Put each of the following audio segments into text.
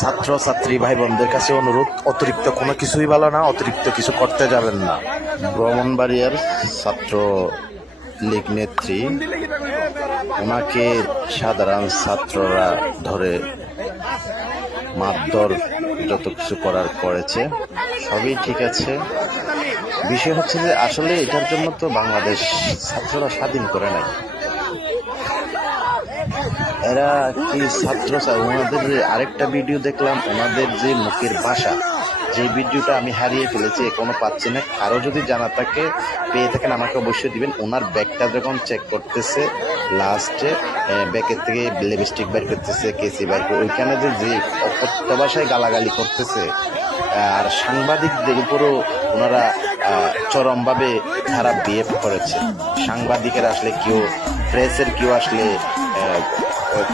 ছাত্র ছাত্রী ভাই বোনদের কাছে অনুরোধ, অতিরিক্ত কোনো কিছুই ভালো না, অতিরিক্ত কিছু করতে যাবেন না। ব্রাহ্মণবাড়িয়ার ছাত্র লীগ নেত্রী, ওনাকে সাধারণ ছাত্ররা ধরে মারধর যত কিছু করার করেছে, সবই ঠিক আছে। বিষয় হচ্ছে যে আসলে এটার জন্য তো বাংলাদেশ ছাত্ররা স্বাধীন করে নাই। এরা কি ছাত্র, ওনাদের আরেকটা ভিডিও দেখলাম, ওনাদের যে মুখের ভাষা, যে ভিডিওটা আমি হারিয়ে ফেলেছি, এখনো পাচ্ছি না। আরও যদি জানা থাকে, পেয়ে থাকেন আমাকে অবশ্যই দিবেন। ওনার ব্যাগটা যখন চেক করতেছে, লাস্টে ব্যাগের থেকে লিপস্টিক বের করতেছে, কেসি বের করে, ওইখানে যে অকথ্য ভাষায় গালাগালি করতেছে, আর সাংবাদিকদের উপরও ওনারা চরমভাবে খারাপ বিহেভ করেছে। সাংবাদিকের আসলে কেউ, প্রেসের কেউ আসলে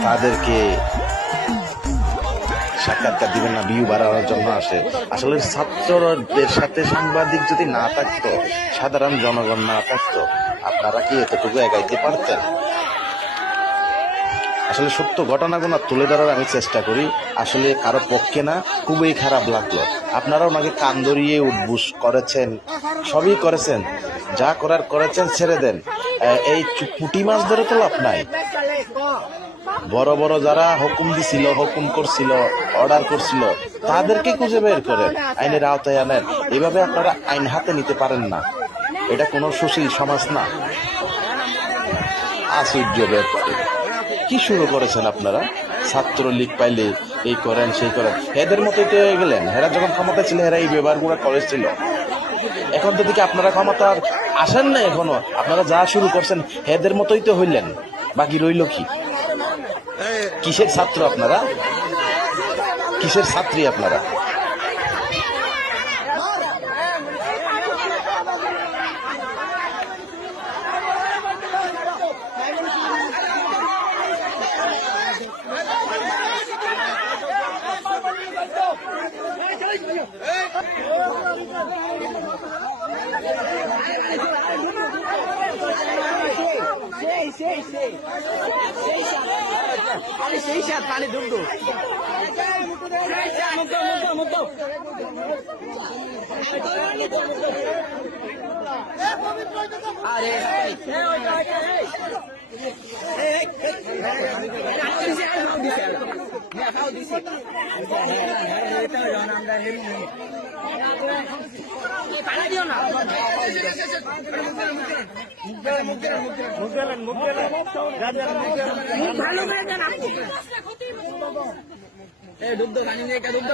তাদেরকে সাক্ষাৎকার দিবেন না, ভিউ বাড়ানোর জন্য আসে। আসলে ছাত্রদের সাথে সাংবাদিক যদি না থাকতো, সাধারণ জনগণ না থাকতো, আপনারা কি এতটুকু এগাইতে পারতেন? আসলে সত্য ঘটনাগুলো তুলে ধরার আমি চেষ্টা করি, আসলে কারো পক্ষে না। খুবই খারাপ লাগলো। আপনারা ওনাকে কান ধরিয়ে উঠবুস করেছেন, সবই করেছেন, যা করার করেছেন, ছেড়ে দেন। এই পুঁটি মাছ ধরে তো লাভ নাই। বড় বড় যারা হুকুম দিছিল, হুকুম করছিল, অর্ডার করছিল, তাদেরকে খুঁজে বের করেন, আইনের আওতায় আনেন। এভাবে আপনারা আইন হাতে নিতে পারেন না। এটা কোনো সুশীল সমাজ না। আশ্চর্য ব্যাপার, কি শুরু করেছেন আপনারা? ছাত্রলীগ পাইলে এই করেন, সেই করেন, এদের মতোই তো হয়ে গেলেন। এরা যখন ক্ষমতা ছিল, এরা এই ব্যবহারগুলো করেছিল। এখন তো দেখি আপনারা ক্ষমতা আসেন না, এখনো আপনারা যা শুরু করছেন, এদের মতোই তো হইলেন। বাকি রইল কি? কিসের ছাত্র আপনারা? কিসের ছাত্রী আপনারা? সেই সাত পানি ডুবো আরে দিও না ভালো দুগ্ধ পানি নিয়ে দুগ্ধ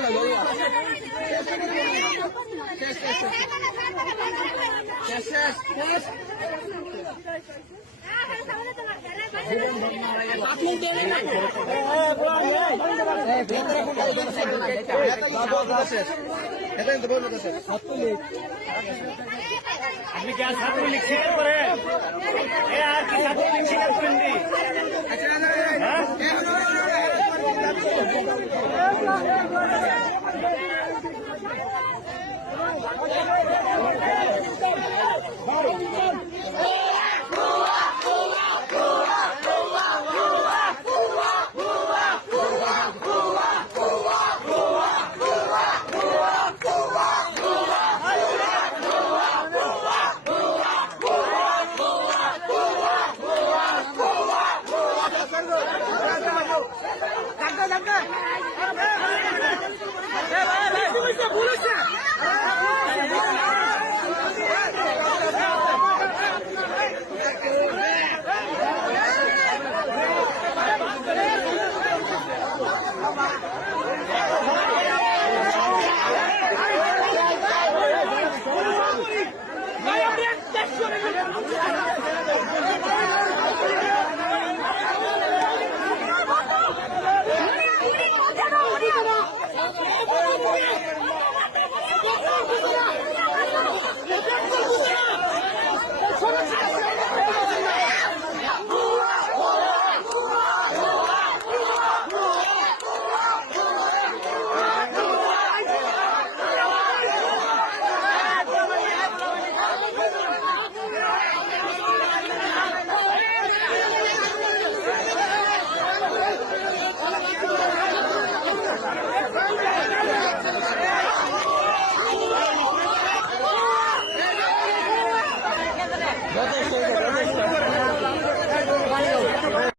আপনি কি আর ছাত্রলীগ স্বীকার করেন? আর কি ছাত্রলীগ স্বীকার করেন?